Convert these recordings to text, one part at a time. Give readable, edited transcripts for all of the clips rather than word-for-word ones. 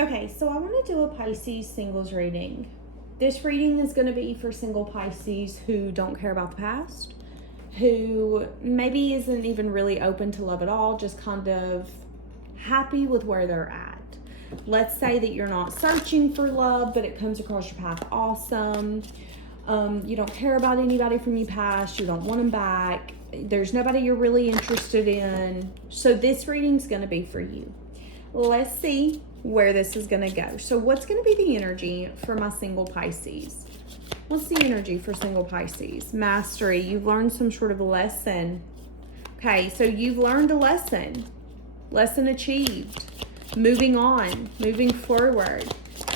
Okay, so I want to do a Pisces singles reading. This reading is going to be for single Pisces who don't care about the past, who maybe isn't even really open to love at all, just kind of happy with where they're at. Let's say that you're not searching for love, but it comes across your path awesome. You don't care about anybody from your past. You don't want them back. There's nobody you're really interested in. So this reading's going to be for you. Let's see where this is going to go. So what's going to be the energy for my single Pisces? What's the energy for single Pisces? Mastery. You've learned some sort of lesson. Okay, so you've learned a lesson. Lesson achieved. Moving on. Moving forward.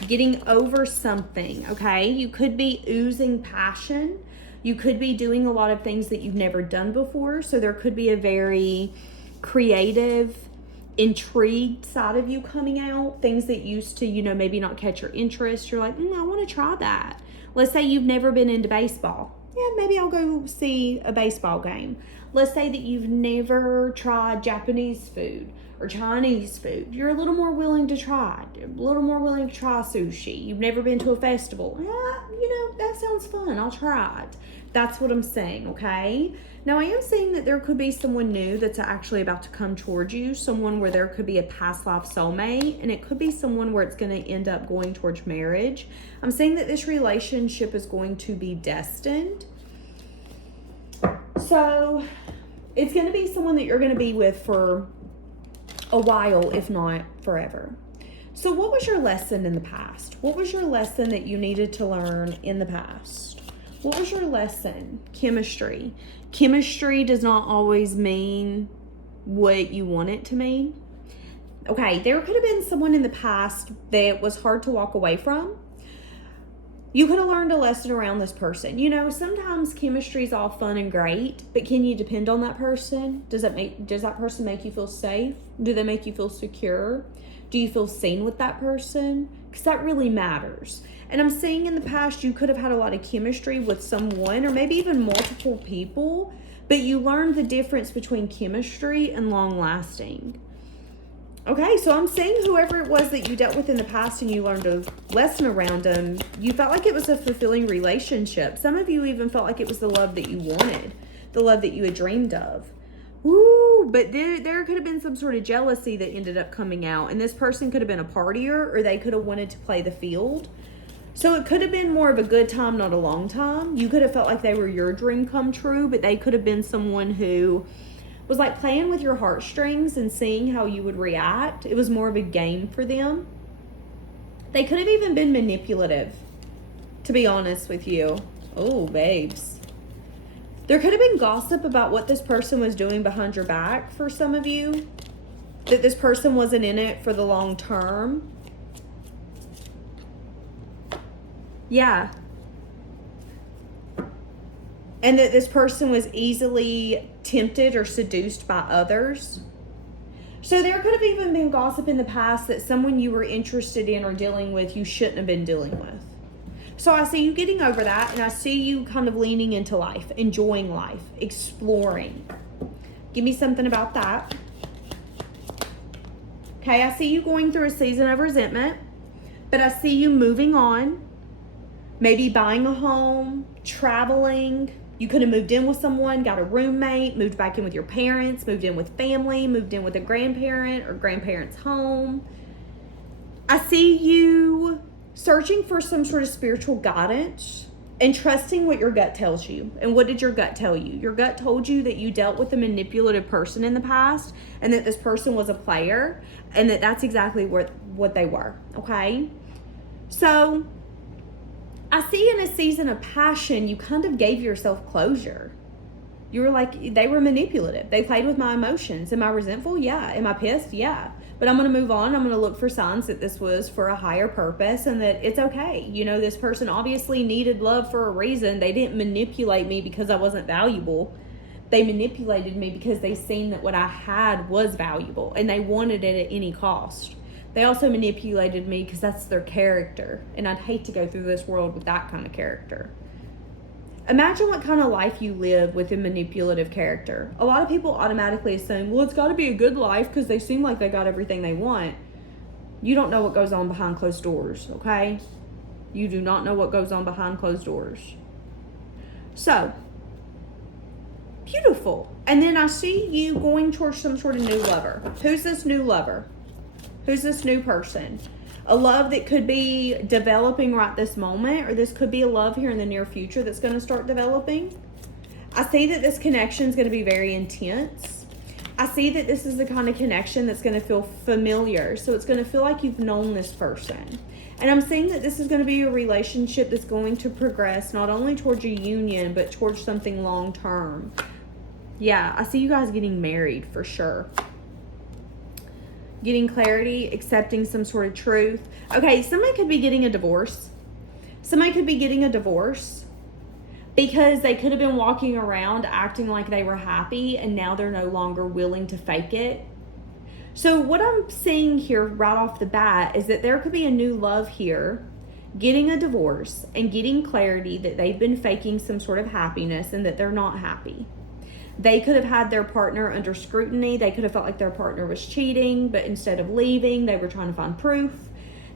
Getting over something, okay? You could be oozing passion. You could be doing a lot of things that you've never done before. So there could be a very creative, intrigued side of you coming out. Things that used to, maybe not catch your interest. You're like, I want to try that. Let's say you've never been into baseball. Yeah, maybe I'll go see a baseball game. Let's say that you've never tried Japanese food or Chinese food. You're a little more willing to try. A little more willing to try sushi. You've never been to a festival. Yeah, that sounds fun. I'll try it. That's what I'm saying, okay? Now, I am saying that there could be someone new that's actually about to come towards you, someone where there could be a past life soulmate, and it could be someone where it's going to end up going towards marriage. I'm saying that this relationship is going to be destined. So, it's going to be someone that you're going to be with for a while, if not forever. So, what was your lesson in the past? What was your lesson that you needed to learn in the past? What was your lesson? Chemistry. Chemistry does not always mean what you want it to mean. Okay, there could have been someone in the past that was hard to walk away from. You could have learned a lesson around this person. Sometimes chemistry is all fun and great, but can you depend on that person? Does that person make you feel safe? Do they make you feel secure? Do you feel seen with that person? Because that really matters. And I'm saying in the past, you could have had a lot of chemistry with someone or maybe even multiple people, but you learned the difference between chemistry and long lasting. Okay, so I'm saying whoever it was that you dealt with in the past and you learned a lesson around them, you felt like it was a fulfilling relationship. Some of you even felt like it was the love that you wanted, the love that you had dreamed of. Woo, but there could have been some sort of jealousy that ended up coming out, and this person could have been a partier or they could have wanted to play the field. So it could have been more of a good time, not a long time. You could have felt like they were your dream come true, but they could have been someone who was like playing with your heartstrings and seeing how you would react. It was more of a game for them. They could have even been manipulative, to be honest with you. Oh, babes. There could have been gossip about what this person was doing behind your back for some of you. That this person wasn't in it for the long term. Yeah. And that this person was easily tempted or seduced by others. So there could have even been gossip in the past that someone you were interested in or dealing with you shouldn't have been dealing with. So I see you getting over that, and I see you kind of leaning into life, enjoying life, exploring. Give me something about that. Okay, I see you going through a season of resentment, but I see you moving on. Maybe buying a home, traveling. You could have moved in with someone, got a roommate, moved back in with your parents, moved in with family, moved in with a grandparent or grandparent's home. I see you searching for some sort of spiritual guidance and trusting what your gut tells you. And what did your gut tell you? Your gut told you that you dealt with a manipulative person in the past and that this person was a player and that that's exactly what they were, okay? So I see in a season of passion, you kind of gave yourself closure. You were like, they were manipulative. They played with my emotions. Am I resentful? Yeah. Am I pissed? Yeah. But I'm going to move on. I'm going to look for signs that this was for a higher purpose and that it's okay. This person obviously needed love for a reason. They didn't manipulate me because I wasn't valuable. They manipulated me because they seen that what I had was valuable and they wanted it at any cost. They also manipulated me because that's their character. And I'd hate to go through this world with that kind of character. Imagine what kind of life you live with a manipulative character. A lot of people automatically assume, well, it's got to be a good life because they seem like they got everything they want. You don't know what goes on behind closed doors, okay? You do not know what goes on behind closed doors. So, beautiful. And then I see you going towards some sort of new lover. Who's this new lover? Who's this new person? A love that could be developing right this moment, or this could be a love here in the near future that's going to start developing. I see that this connection is going to be very intense. I see that this is the kind of connection that's going to feel familiar. So it's going to feel like you've known this person. And I'm seeing that this is going to be a relationship that's going to progress not only towards a union, but towards something long term. Yeah, I see you guys getting married for sure. Getting clarity, accepting some sort of truth. Okay, somebody could be getting a divorce. Somebody could be getting a divorce because they could have been walking around acting like they were happy and now they're no longer willing to fake it. So what I'm seeing here right off the bat is that there could be a new love here, getting a divorce and getting clarity that they've been faking some sort of happiness and that they're not happy. They could have had their partner under scrutiny. They could have felt like their partner was cheating, but instead of leaving, they were trying to find proof.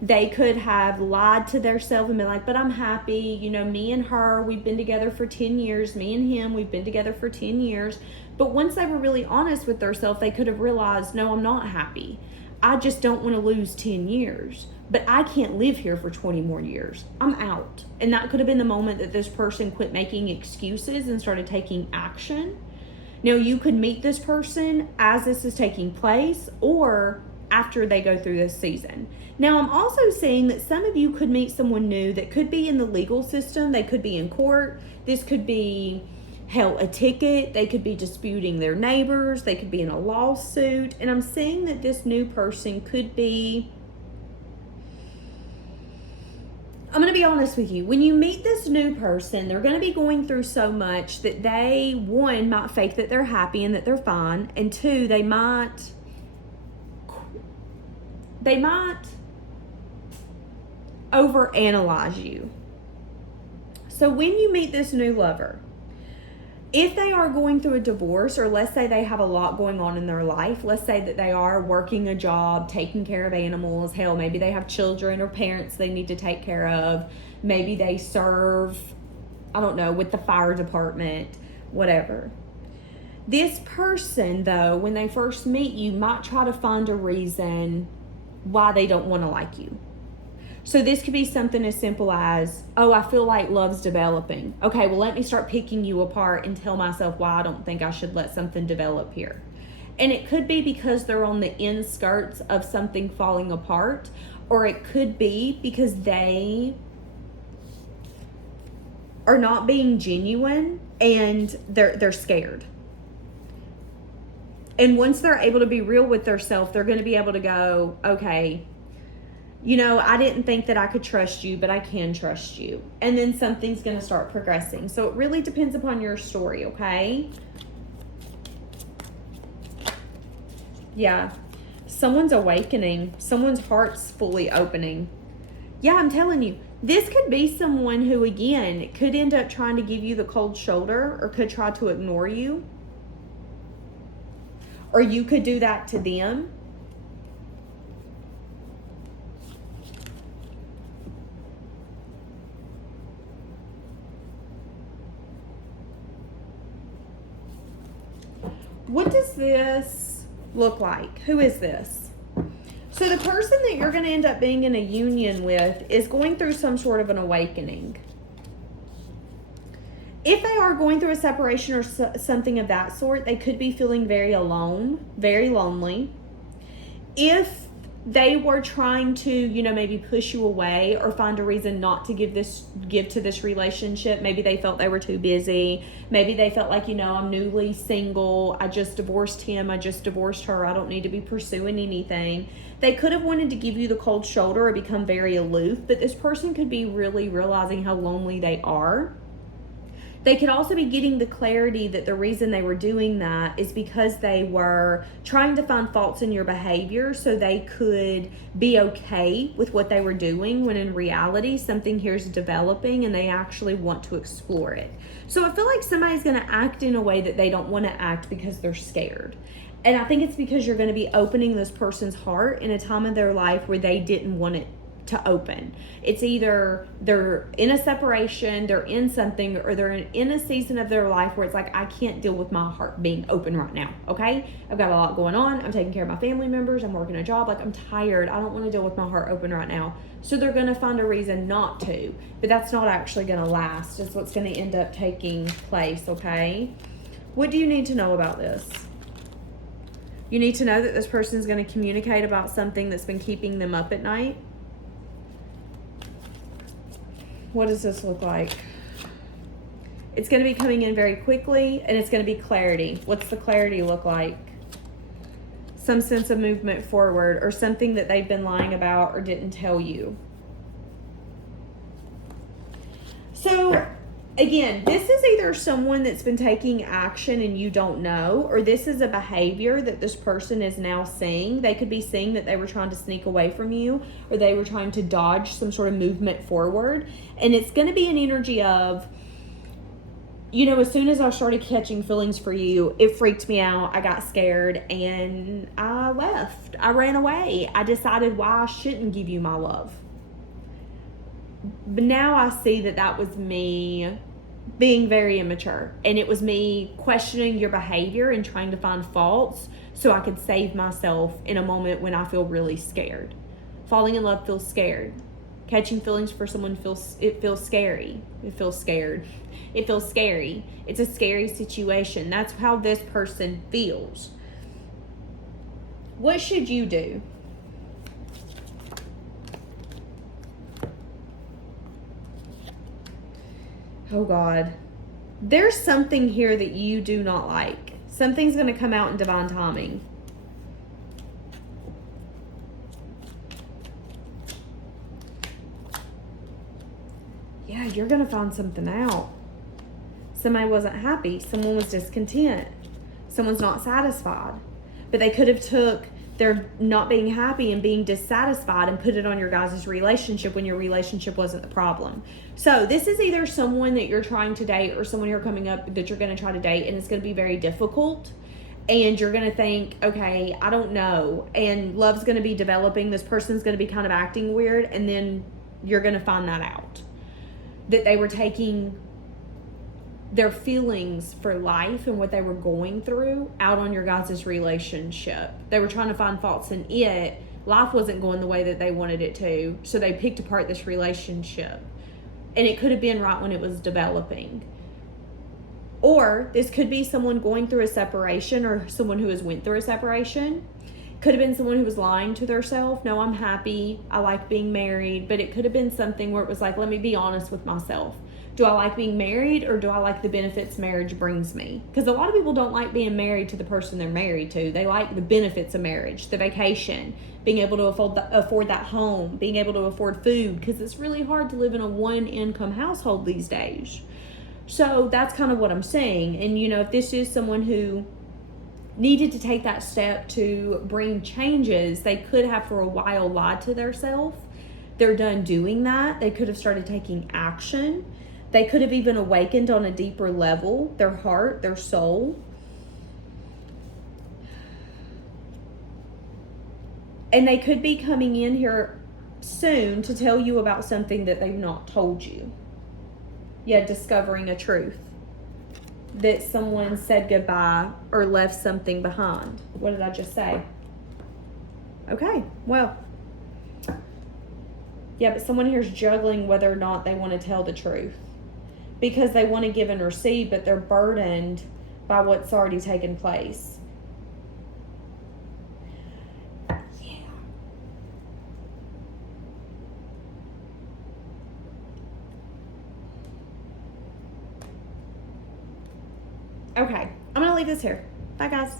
They could have lied to themselves and been like, but I'm happy. You know, me and her, we've been together for 10 years. Me and him, we've been together for 10 years. But once they were really honest with themselves, they could have realized, no, I'm not happy. I just don't want to lose 10 years. But I can't live here for 20 more years. I'm out. And that could have been the moment that this person quit making excuses and started taking action. Now, you could meet this person as this is taking place or after they go through this season. Now, I'm also seeing that some of you could meet someone new that could be in the legal system. They could be in court. This could be held a ticket. They could be disputing their neighbors. They could be in a lawsuit. And I'm seeing that this new person could be... I'm going to be honest with you. When you meet this new person, they're going to be going through so much that they, one, might fake that they're happy and that they're fine. And two, they might overanalyze you. So when you meet this new lover, if they are going through a divorce, or let's say they have a lot going on in their life, let's say that they are working a job, taking care of animals, hell, maybe they have children or parents they need to take care of, maybe they serve, I don't know, with the fire department, whatever. This person, though, when they first meet you, might try to find a reason why they don't want to like you. So this could be something as simple as, oh, I feel like love's developing. Okay, well, let me start picking you apart and tell myself why I don't think I should let something develop here. And it could be because they're on the end skirts of something falling apart, or it could be because they are not being genuine and they're scared. And once they're able to be real with themselves, they're going to be able to go, okay, you know, I didn't think that I could trust you, but I can trust you. And then something's going to start progressing. So it really depends upon your story, okay? Yeah. Someone's awakening. Someone's heart's fully opening. Yeah, I'm telling you. This could be someone who, again, could end up trying to give you the cold shoulder or could try to ignore you. Or you could do that to them. What does this look like? Who is this? So the person that you're going to end up being in a union with is going through some sort of an awakening. If they are going through a separation or something of that sort, they could be feeling very alone, very lonely. If they were trying to, you know, maybe push you away or find a reason not to give to this relationship. Maybe they felt they were too busy. Maybe they felt like, you know, I'm newly single. I just divorced him. I just divorced her. I don't need to be pursuing anything. They could have wanted to give you the cold shoulder or become very aloof, but this person could be really realizing how lonely they are. They could also be getting the clarity that the reason they were doing that is because they were trying to find faults in your behavior so they could be okay with what they were doing, when in reality something here is developing and they actually want to explore it. So I feel like somebody's going to act in a way that they don't want to act because they're scared. And I think it's because you're going to be opening this person's heart in a time of their life where they didn't want it to open. It's either they're in a separation, they're in something, or they're in a season of their life where it's like, I can't deal with my heart being open right now, okay? I've got a lot going on. I'm taking care of my family members. I'm working a job. Like, I'm tired. I don't want to deal with my heart open right now. So they're going to find a reason not to. But that's not actually going to last. It's what's going to end up taking place, okay? What do you need to know about this? You need to know that this person is going to communicate about something that's been keeping them up at night. What does this look like? It's going to be coming in very quickly, and it's going to be clarity. What's the clarity look like? Some sense of movement forward, or something that they've been lying about or didn't tell you. So, again, this is either someone that's been taking action and you don't know, or this is a behavior that this person is now seeing. They could be seeing that they were trying to sneak away from you, or they were trying to dodge some sort of movement forward. And it's going to be an energy of, you know, as soon as I started catching feelings for you, it freaked me out. I got scared and I left. I ran away. I decided why I shouldn't give you my love. But now I see that that was me being very immature, and it was me questioning your behavior and trying to find faults so I could save myself in a moment when I feel really scared. Falling in love feels scared. Catching feelings for someone feels scary. It feels scared. It feels scary. It's a scary situation. That's how this person feels. What should you do? Oh God. There's something here that you do not like. Something's going to come out in divine timing. Yeah, you're going to find something out. Somebody wasn't happy. Someone was discontent. Someone's not satisfied. But they could have took their not being happy and being dissatisfied and put it on your guys' relationship when your relationship wasn't the problem. So this is either someone that you're trying to date or someone you're coming up that you're going to try to date, and it's going to be very difficult. And you're going to think, okay, I don't know. And love's going to be developing. This person's going to be kind of acting weird. And then you're going to find that out. That they were taking their feelings for life and what they were going through out on your guys' relationship. They were trying to find faults in it. Life wasn't going the way that they wanted it to. So they picked apart this relationship. And it could have been right when it was developing. Or this could be someone going through a separation, or someone who has went through a separation. Could have been someone who was lying to themselves. No, I'm happy. I like being married. But it could have been something where it was like, let me be honest with myself. Do I like being married, or do I like the benefits marriage brings me? Because a lot of people don't like being married to the person they're married to. They like the benefits of marriage, the vacation, being able to afford that home, being able to afford food, because it's really hard to live in a one-income household these days. So that's kind of what I'm saying. And, you know, if this is someone who needed to take that step to bring changes, they could have for a while lied to themselves. They're done doing that. They could have started taking action. They could have even awakened on a deeper level, their heart, their soul. And they could be coming in here soon to tell you about something that they've not told you. Yeah, discovering a truth. That someone said goodbye or left something behind. What did I just say? Okay, well. Yeah, but someone here is juggling whether or not they want to tell the truth. Because they want to give and receive, but they're burdened by what's already taken place. Yeah. Okay, I'm going to leave this here. Bye, guys.